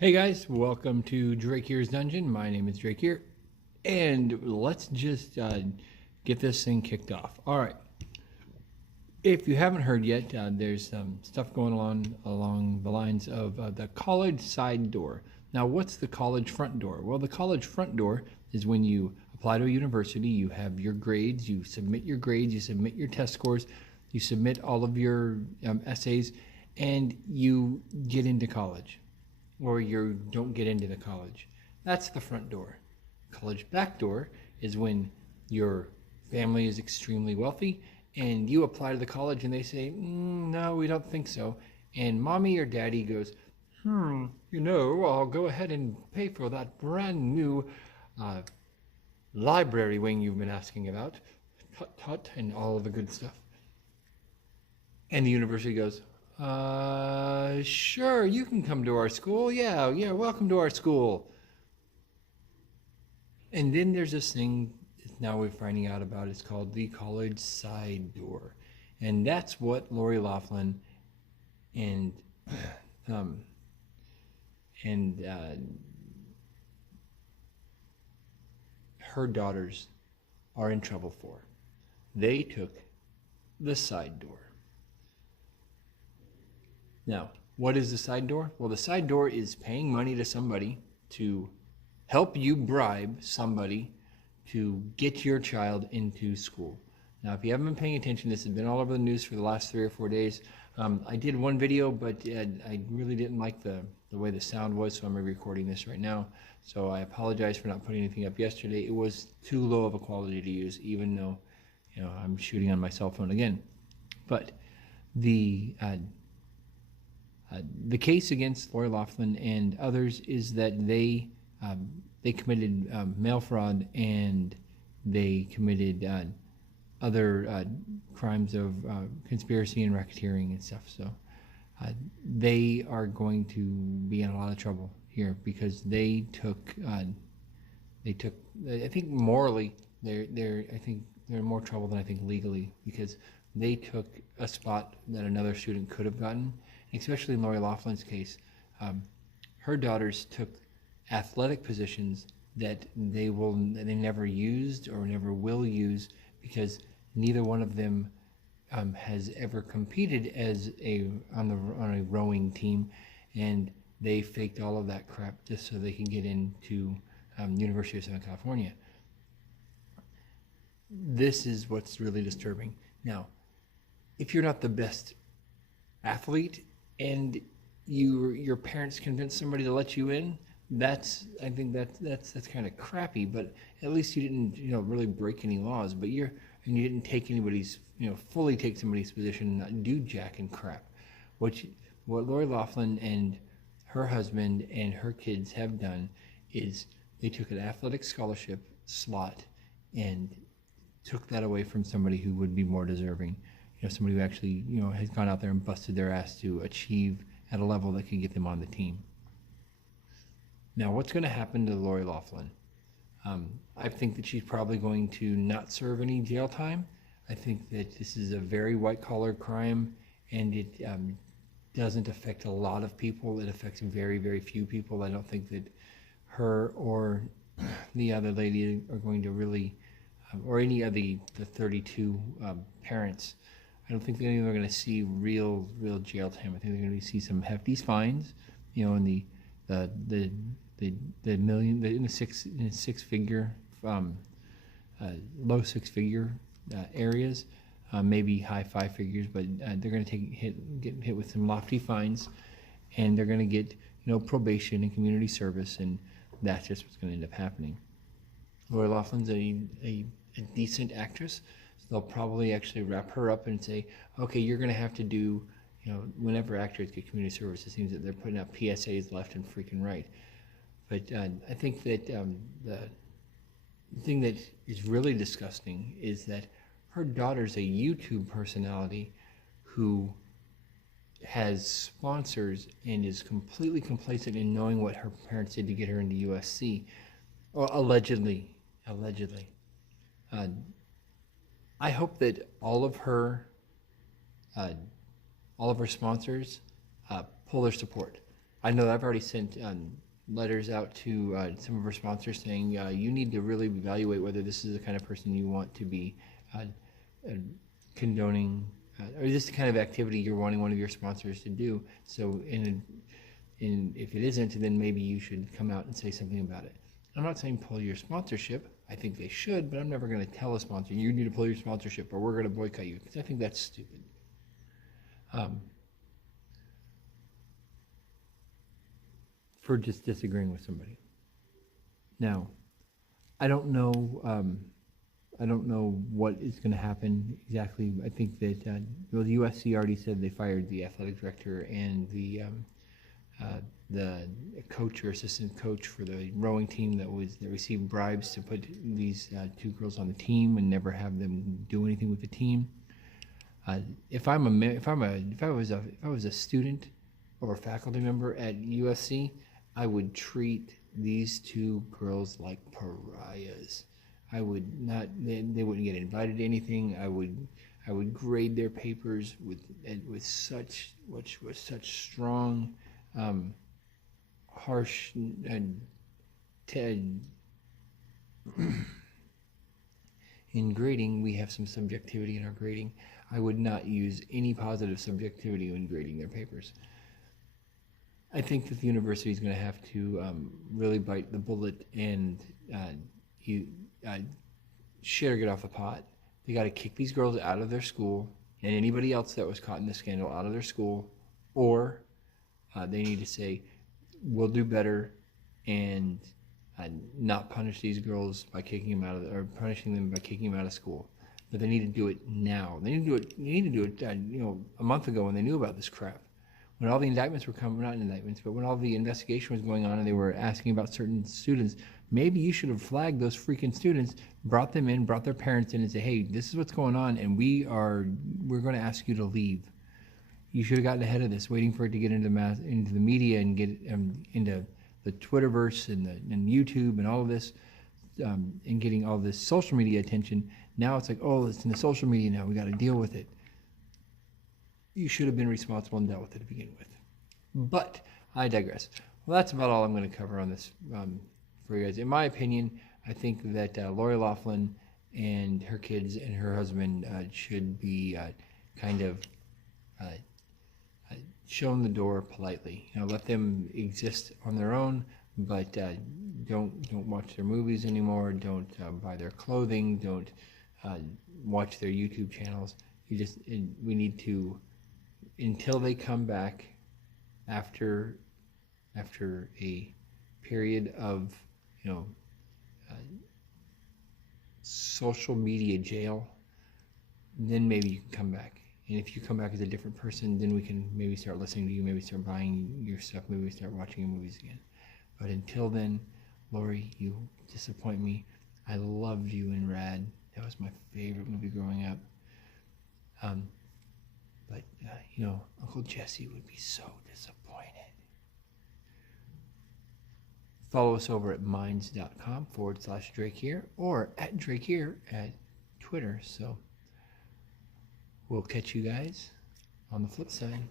Hey guys, welcome to Drake Here's Dungeon. My name is Drake here, and let's just get this thing kicked off. All right. If you haven't heard yet, there's some stuff going on along the lines of the college side door. Now, what's the college front door? Well, the college front door is when you apply to a university, you have your grades, you submit your test scores, you submit all of your essays, and you get into college, or you don't get into the college. That's the front door. College back door is when your family is extremely wealthy and you apply to the college and they say, no, we don't think so. And mommy or daddy goes, I'll go ahead and pay for that brand new library wing you've been asking about. Tut tut, and all the good stuff. And the university goes, sure, you can come to our school. Yeah, welcome to our school. And then there's this thing now we're finding out about. It's called the college side door. And that's what Lori Laughlin and her daughters are in trouble for. They took the side door. Now, what is the side door? Well, the side door is paying money to somebody to help you bribe somebody to get your child into school. Now, if you haven't been paying attention, this has been all over the news for the last 3 or 4 days. I did one video, but I really didn't like the way the sound was, so I'm re-recording this right now. So I apologize for not putting anything up yesterday. It was too low of a quality to use, even though I'm shooting on my cell phone again. But the case against Lori Laughlin and others is that they committed mail fraud, and they committed other crimes of conspiracy and racketeering and stuff. So they are going to be in a lot of trouble here because they took. I think morally, they're in more trouble than I think legally, because they took a spot that another student could have gotten. Especially in Lori Laughlin's case, her daughters took athletic positions that they never used or never will use, because neither one of them has ever competed as on a rowing team, and they faked all of that crap just so they can get into University of Southern California. This is what's really disturbing. Now, if you're not the best athlete and your parents convince somebody to let you in, I think that's kind of crappy. But at least you didn't really break any laws. But you didn't take anybody's fully take somebody's position and not do jack and crap. What Lori Laughlin and her husband and her kids have done is they took an athletic scholarship slot and took that away from somebody who would be more deserving. Somebody who actually, has gone out there and busted their ass to achieve at a level that could get them on the team. Now, what's going to happen to Lori Laughlin? I think that she's probably going to not serve any jail time. I think that this is a very white-collar crime, and it doesn't affect a lot of people. It affects very, very few people. I don't think that her or the other lady are going to really, or any of the 32 parents, I don't think they're going to see real jail time. I think they're going to see some hefty fines, in the million, in the six figure, low six figure areas, maybe high 5 figures, but they're going to get hit with some lofty fines, and they're going to get probation and community service, and that's just what's going to end up happening. Lori Laughlin's a decent actress. They'll probably actually wrap her up and say, okay, you're going to have to do, whenever actors get community service, it seems that they're putting out PSAs left and freaking right. But I think that the thing that is really disgusting is that her daughter's a YouTube personality who has sponsors and is completely complacent in knowing what her parents did to get her into USC, or allegedly. I hope that all of her sponsors pull their support. I know that I've already sent letters out to some of our sponsors saying you need to really evaluate whether this is the kind of person you want to be uh, uh, condoning, or this is the kind of activity you're wanting one of your sponsors to do. So, if it isn't, then maybe you should come out and say something about it. I'm not saying pull your sponsorship. I think they should, but I'm never going to tell a sponsor, you need to pull your sponsorship or we're going to boycott you, because I think that's stupid. For just disagreeing with somebody. Now, I don't know. I don't know what is going to happen exactly. I think that well, the USC already said they fired the athletic director and the coach or assistant coach for the rowing team that received bribes to put these two girls on the team and never have them do anything with the team. If I was a student or a faculty member at USC, I would treat these two girls like pariahs. I would not. They wouldn't get invited to anything. I would grade their papers with such strong, harsh in grading. We have some subjectivity in our grading. I would not use any positive subjectivity when grading their papers. I think that the university is going to have to really bite the bullet and shit or get off the pot. They got to kick these girls out of their school and anybody else that was caught in this scandal out of their school, or they need to say, we'll do better and not punish these girls by kicking them out of, or punishing them by kicking them out of school. But they need to do it now. They need to do it a month ago when they knew about this crap. When all the indictments were coming, not indictments, but when all the investigation was going on and they were asking about certain students, maybe you should have flagged those freaking students, brought them in, brought their parents in and say, hey, this is what's going on and we're going to ask you to leave. You should have gotten ahead of this, waiting for it to get into the media and get into the Twitterverse and YouTube and all of this, and getting all this social media attention. Now it's like, oh, it's in the social media now, we got to deal with it. You should have been responsible and dealt with it to begin with. But I digress. Well, that's about all I'm going to cover on this for you guys. In my opinion, I think that Lori Laughlin and her kids and her husband should be kind of shown the door politely. Let them exist on their own, but don't watch their movies anymore. Don't buy their clothing. Don't watch their YouTube channels. We need to, until they come back after a period of social media jail, then maybe you can come back. And if you come back as a different person, then we can maybe start listening to you, maybe start buying your stuff, maybe start watching your movies again. But until then, Lori, you disappoint me. I loved you in Rad. That was my favorite movie growing up. But Uncle Jesse would be so disappointed. Follow us over at minds.com/Drake here, or at Drake here at Twitter. So we'll catch you guys on the flip side.